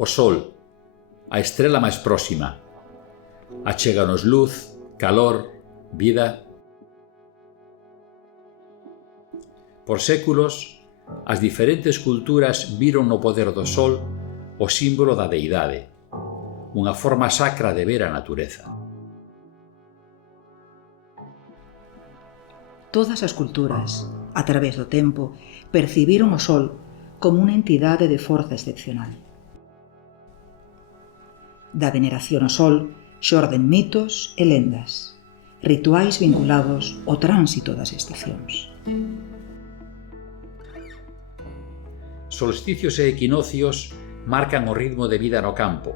O Sol, a estrela máis próxima, achéganos luz, calor, vida. Por séculos, as diferentes culturas viron no poder do Sol o símbolo da deidade, unha forma sacra de ver a natureza. Todas as culturas, a través do tempo, percibiron o Sol como unha entidade de forza excepcional. Da veneración ao Sol xorden mitos e lendas, rituais vinculados ao tránsito das estacións. Solsticios e equinocios marcan o ritmo de vida no campo.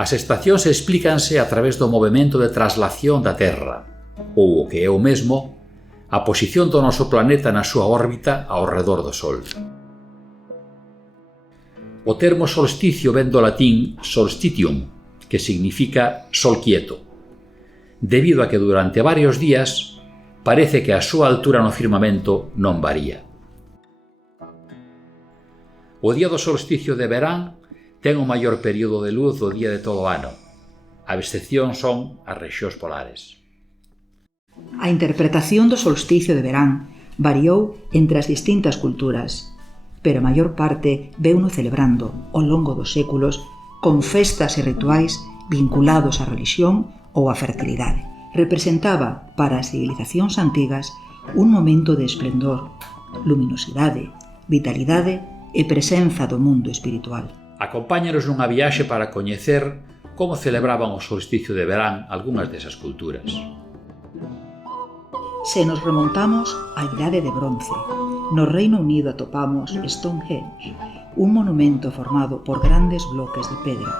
As estacións explícanse a través do movemento de traslación da Terra, ou o que é o mesmo, a posición do noso planeta na súa órbita ao redor do Sol. O termo solsticio vén do latín solstitium, que significa sol quieto, debido a que durante varios días parece que a súa altura no firmamento non varía. O día do solsticio de verán ten o maior período de luz do día de todo o ano. A excepción son as rexións polares. A interpretación do solsticio de verán variou entre as distintas culturas, pero a maior parte veuno celebrando, ao longo dos séculos, con festas e rituais vinculados á relixión ou á fertilidade. Representaba, para as civilizacións antigas, un momento de esplendor, luminosidade, vitalidade e presenza do mundo espiritual. Acompáñanos nunha viaxe para coñecer como celebraban o solsticio de verán algunhas desas culturas. Se nos remontamos á Idade de Bronce, no Reino Unido atopamos Stonehenge, un monumento formado por grandes bloques de pedra.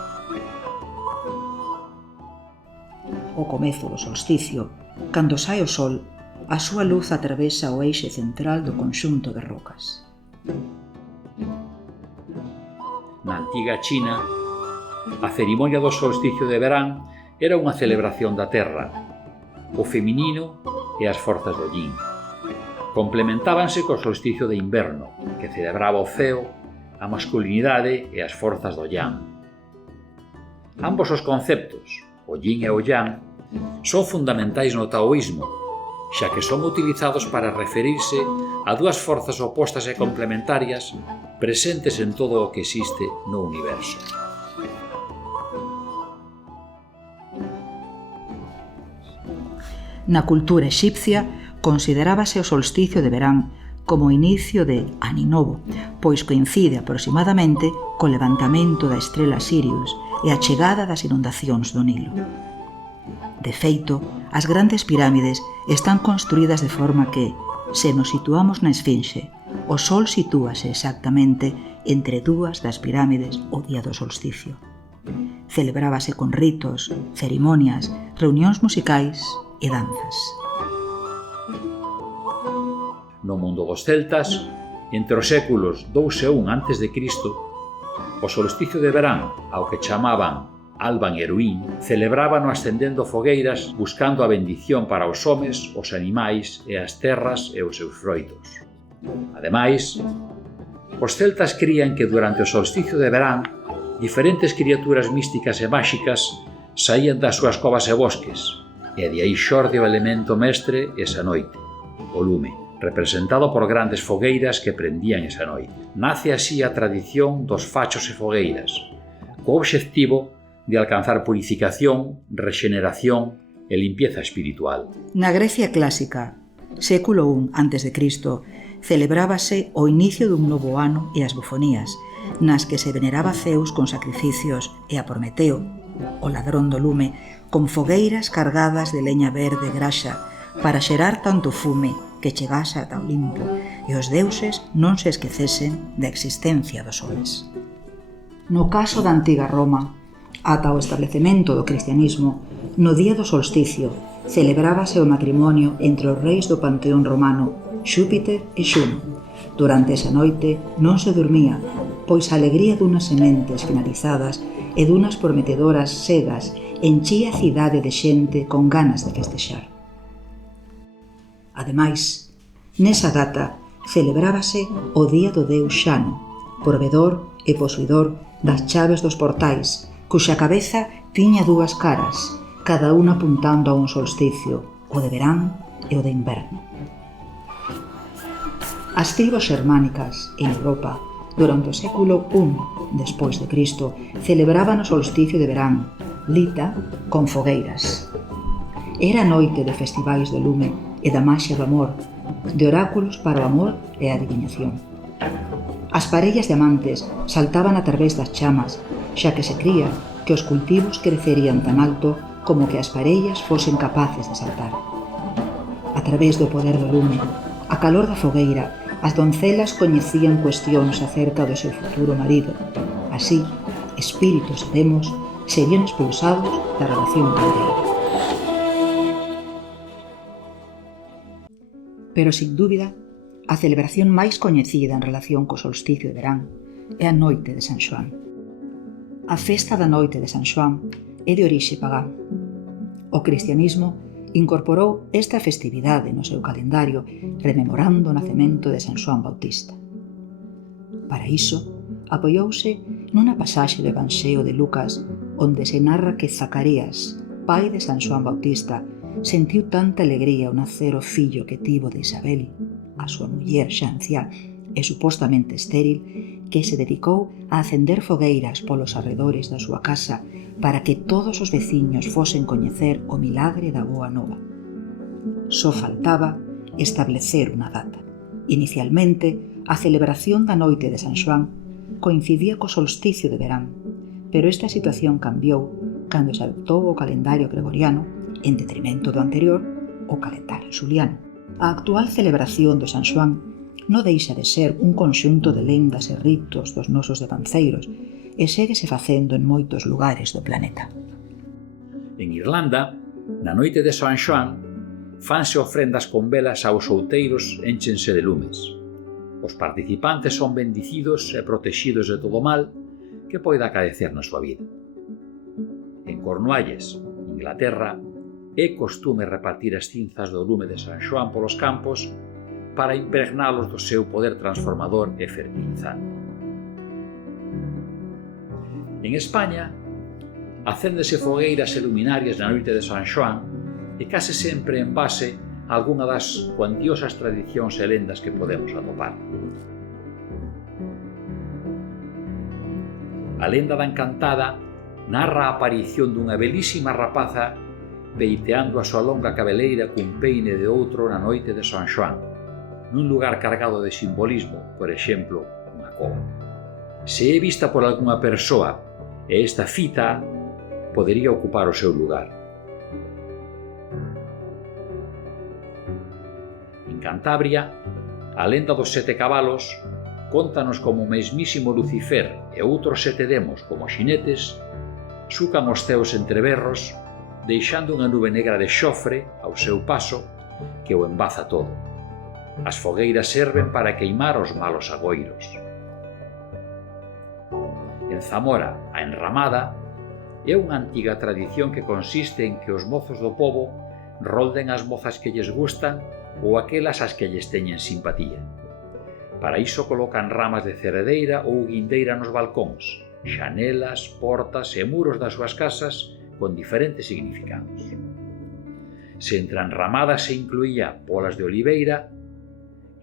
Ao comezo do solsticio, cando sae o sol, a súa luz atravesa o eixe central do conxunto de rocas. Na antiga China, a cerimonia do solsticio de verán era unha celebración da terra, o feminino e as forzas do yin. Complementábanse co solsticio de inverno, que celebraba o ceo, a masculinidade e as forzas do yang. Ambos os conceptos, o yin e o yang, son fundamentais no taoísmo, xa que son utilizados para referirse a dúas forzas opostas e complementarias presentes en todo o que existe no universo. Na cultura exipcia, considerábase o solsticio de verán como o inicio de Aninovo, pois coincide aproximadamente co levantamento da estrela Sirius e a chegada das inundacións do Nilo. De feito, as grandes pirámides están construídas de forma que, se nos situamos na Esfinxe, o Sol sitúase exactamente entre dúas das pirámides o día do solsticio. Celebrábase con ritos, cerimonias, reunións musicais e danzas. No mundo dos celtas, entre os séculos 2 e 1 a.C., o solsticio de verán, ao que chamaban Alban Eruín, celebrábano ascendendo fogueiras buscando a bendición para os homes, os animais e as terras e os seus froitos. Ademais, os celtas crían que durante o solsticio de verán diferentes criaturas místicas e máxicas saían das súas covas e bosques, e de aí xorde o elemento mestre esa noite, o lume, representado por grandes fogueiras que prendían esa noite. Nace así a tradición dos fachos e fogueiras, co obxectivo de alcanzar purificación, rexeneración e limpieza espiritual. Na Grecia clásica, século I a.C., celebrábase o inicio dun novo ano e as bufonías, nas que se veneraba a Zeus con sacrificios e a Prometeo, o ladrón do lume, con fogueiras cargadas de leña verde graxa para xerar tanto fume que chegase ata Olimpo e os deuses non se esquecesen da existencia dos soles. No caso da antiga Roma, ata o establecemento do cristianismo, no día do solsticio celebrábase o matrimonio entre os reis do panteón romano Xúpiter e Xuno. Durante esa noite non se dormía, pois a alegría dunhas sementes finalizadas e dunhas prometedoras sedas enchía a cidade de xente con ganas de festexar. Ademais, nesa data celebrábase o día do deus Xano, provedor e posuidor das chaves dos portais, cuxa cabeza tiña dúas caras, cada unha apuntando a un solsticio, o de verán e o de inverno. As tribos xermánicas en Europa, durante o século I despois de Cristo, celebraban o solsticio de verán, lita, con fogueiras. Era noite de festivais do lume e da maxia do amor, de oráculos para o amor e a adivinación. As parellas de amantes saltaban a través das chamas, xa que se cría que os cultivos crecerían tan alto como que as parellas fosen capaces de saltar. A través do poder do lume, a calor da fogueira, as doncelas coñecían cuestións acerca do seu futuro marido. Así, espíritos e demos serían expulsados da relación caldeira. Pero, sin dúbida, a celebración máis coñecida en relación co solsticio de verán é a Noite de San Xoán. A festa da Noite de San Xoán é de orixe pagán. O cristianismo incorporou esta festividade no seu calendario rememorando o nacemento de San Xoán Bautista. Para iso, apoiouse nunha pasaxe do Evanxeo de Lucas onde se narra que Zacarías, pai de San Xoán Bautista, sentiu tanta alegría ao nacer o fillo que tivo de Isabel, a súa muller xa anciá e supostamente estéril, que se dedicou a acender fogueiras polos arredores da súa casa para que todos os veciños fosen coñecer o milagre da boa nova. Só faltaba establecer unha data. Inicialmente, a celebración da Noite de San Xoán coincidía co solsticio de verán, pero esta situación cambiou cando se adoptou o calendario gregoriano en detrimento do anterior, o calendario xuliano. A actual celebración do San Xoán non deixa de ser un conxunto de lendas e ritos dos nosos devanceiros e séguese facendo en moitos lugares do planeta. En Irlanda, na noite de San Xoán, fanse ofrendas con velas aos outeiros énchense de lumes. Os participantes son bendicidos e protexidos de todo mal que poida acaecer na súa vida. En Cornualles, Inglaterra, é costume repartir as cinzas do lume de San Xoán polos campos para impregnalos do seu poder transformador e fertilizante. En España, acéndese fogueiras e luminarias na noite de San Xoán e case sempre en base a algunha das cuantiosas tradicións e lendas que podemos atopar. A lenda da Encantada narra a aparición dunha belísima rapaza veiteando a súa longa cabeleira cun peine de outro na noite de San Xoán, nun lugar cargado de simbolismo, por exemplo, unha cova. Se é vista por algunha persoa e esta fita podería ocupar o seu lugar. En Cantabria, a lenda dos 7 cabalos contanos como o mesmísimo Lucifer e outros 7 demos como xinetes sucan os ceos entre berros, deixando unha nube negra de xofre ao seu paso que o embaza todo. As fogueiras serven para queimar os malos agoiros. En Zamora, a enramada é unha antiga tradición que consiste en que os mozos do pobo rolden as mozas que lles gustan ou aquelas ás que lles teñen simpatía. Para iso colocan ramas de ceredeira ou guindeira nos balcóns, xanelas, portas e muros das súas casas con diferentes significados. Se entre a enramada se incluía polas de oliveira,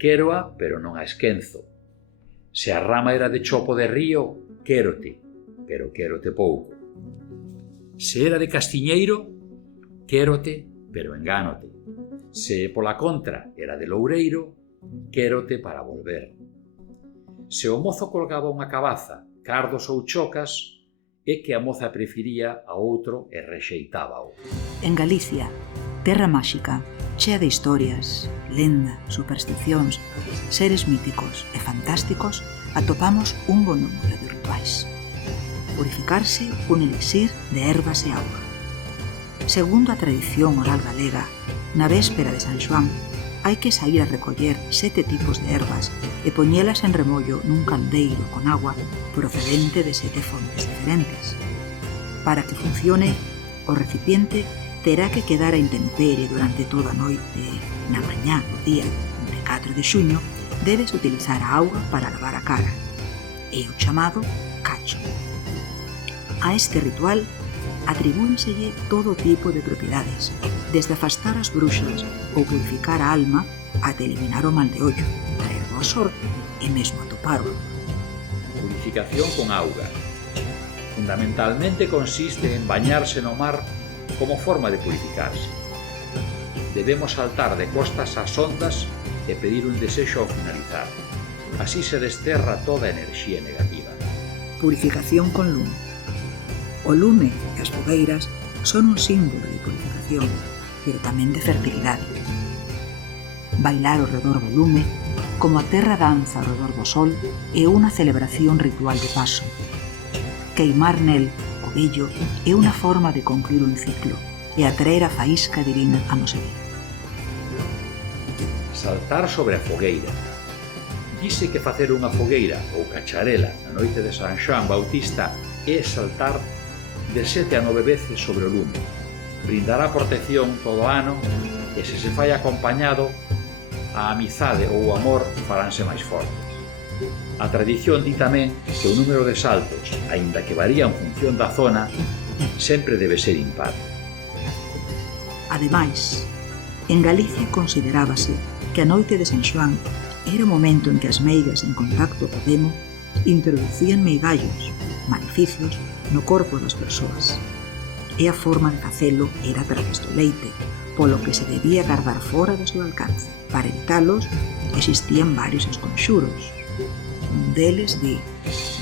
quéroa, pero non a esquenzo. Se a rama era de chopo de río, quérote, pero quérote pouco. Se era de castiñeiro, quérote, pero engánote. Se pola contra era de loureiro, quérote para volver. Se o mozo colgaba unha cabaza, cardos ou chocas, é que a moza prefería a outro e rexeitábao. En Galicia, terra máxica, chea de historias, lenda, supersticións, seres míticos e fantásticos, atopamos un bon número de rituais. Purificarse un elixir de ervas e auga. Segundo a tradición oral galega, na véspera de San Xoán, hai que sair a recoller 7 tipos de ervas e poñelas en remollo nun caldeiro con agua procedente de 7 fontes diferentes. Para que funcione, o recipiente terá que quedar a intemperie durante toda a noite. Na mañá do día de 4 de xuño debes utilizar a auga para lavar a cara. É o chamado cacho. A este ritual atribúenselle todo tipo de propiedades, desde afastar as bruxas ou purificar a alma ata eliminar o mal de ollo, traer boa sorte e mesmo atopar-o. Purificación con auga. Fundamentalmente consiste en bañarse no mar como forma de purificarse. Debemos saltar de costas ás ondas e pedir un desexo ao finalizar. Así se desterra toda a enerxía negativa. Purificación con lume. O lume e as fogueiras son un símbolo de purificación, pero tamén de fertilidade. Bailar ao redor do lume, como a terra danza ao redor do sol, é unha celebración ritual de paso. Queimar nel o vello é unha forma de concluir un ciclo e atraer a faísca divina a nosa vida. Saltar sobre a fogueira. Dice que facer unha fogueira ou cacharela na noite de San Xoán Bautista é saltar de 7 a 9 veces sobre o lume. Brindará protección todo o ano e se se fai acompañado, a amizade ou o amor faránse máis fortes. A tradición di tamén que o número de saltos, aínda que varía en función da zona, sempre debe ser impar. Ademais, en Galicia considerábase que a noite de San Xoán era o momento en que as meigas en contacto co demo introducían meigallos, maleficios, no corpo das persoas. E a forma de facelo era a través do leite, polo que se debía guardar fora do seu alcance. Para evitalos, existían varios esconxuros. Un deles di: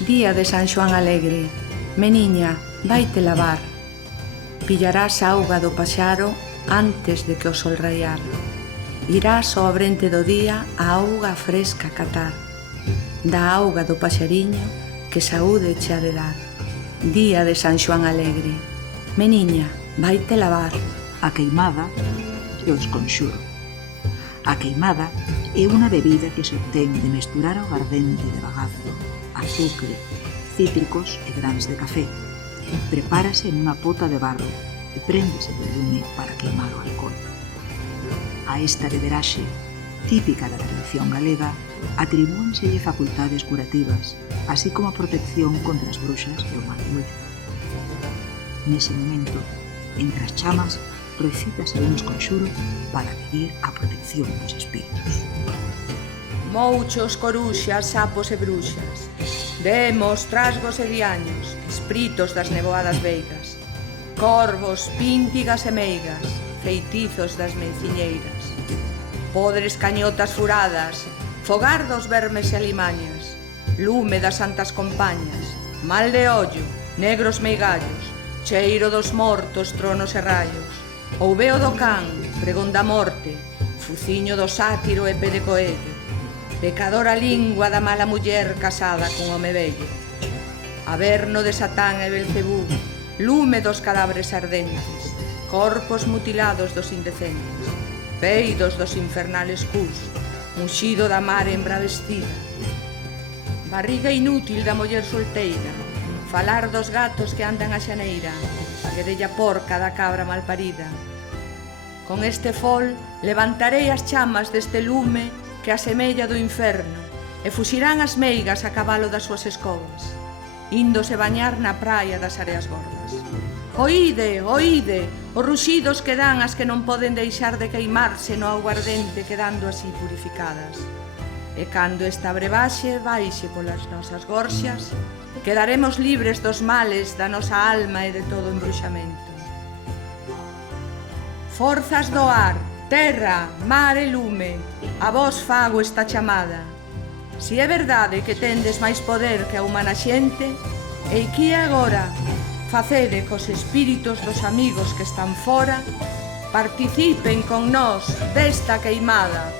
Día de San Xoán Alegre, meniña, vaite lavar. Pillarás auga do paxaro antes de que o sol raiar. Irás ao abrente do día a auga fresca catar. Da auga do paxariño que saúde che ha de dar. Día de San Xoán Alegre, meniña, vaite lavar. A queimada e o esconxuro. A queimada é unha bebida que se obtén de mesturar aguardente de bagazo, azúcar, cítricos e grans de café. Prepárase en unha pota de barro e préndese do lume para queimar o alcohol. A esta beberaxe, típica da tradición galega, atribúenselle facultades curativas, así como a protección contra as bruxas e o mal de ollo. Nese momento, entre as chamas, recítase un esconxuro para pedir a protección dos espíritus. Mouchos, coruxas, sapos e bruxas, demos, trasgos e diaños, espíritos das nevoadas veigas, corvos, píntigas e meigas, feitizos das menciñeiras, podres cañotas furadas, fogar dos vermes e alimañas, lume das santas compañas, mal de ollo, negros meigallos, cheiro dos mortos, tronos e raios, ouveo do can, pregón da morte, fuciño do sátiro e pé de coello, pecadora lingua da mala muller casada cun home vello, averno de Satán e Belcebú, lume dos cadáveres ardentes, corpos mutilados dos indecentes, peidos dos infernales cus, muxido da mar embravestida, barriga inútil da muller solteira, falar dos gatos que andan a xaneira, querella porca da cabra malparida. Con este fol levantarei as chamas deste lume que asemella do inferno e fuxirán as meigas a cabalo das súas escobas, índose bañar na praia das areas gordas. Oíde, oíde, os ruxidos que dan as que non poden deixar de queimarse no aguardente quedando así purificadas. E cando esta brebaxe baixe polas nosas gorxas, quedaremos libres dos males da nosa alma e de todo embruxamento. Forzas do ar, terra, mar e lume, a vos fago esta chamada. Si é verdade que tendes máis poder que a humana xente, e que agora facede cos espíritos dos amigos que están fora, participen con nós desta queimada.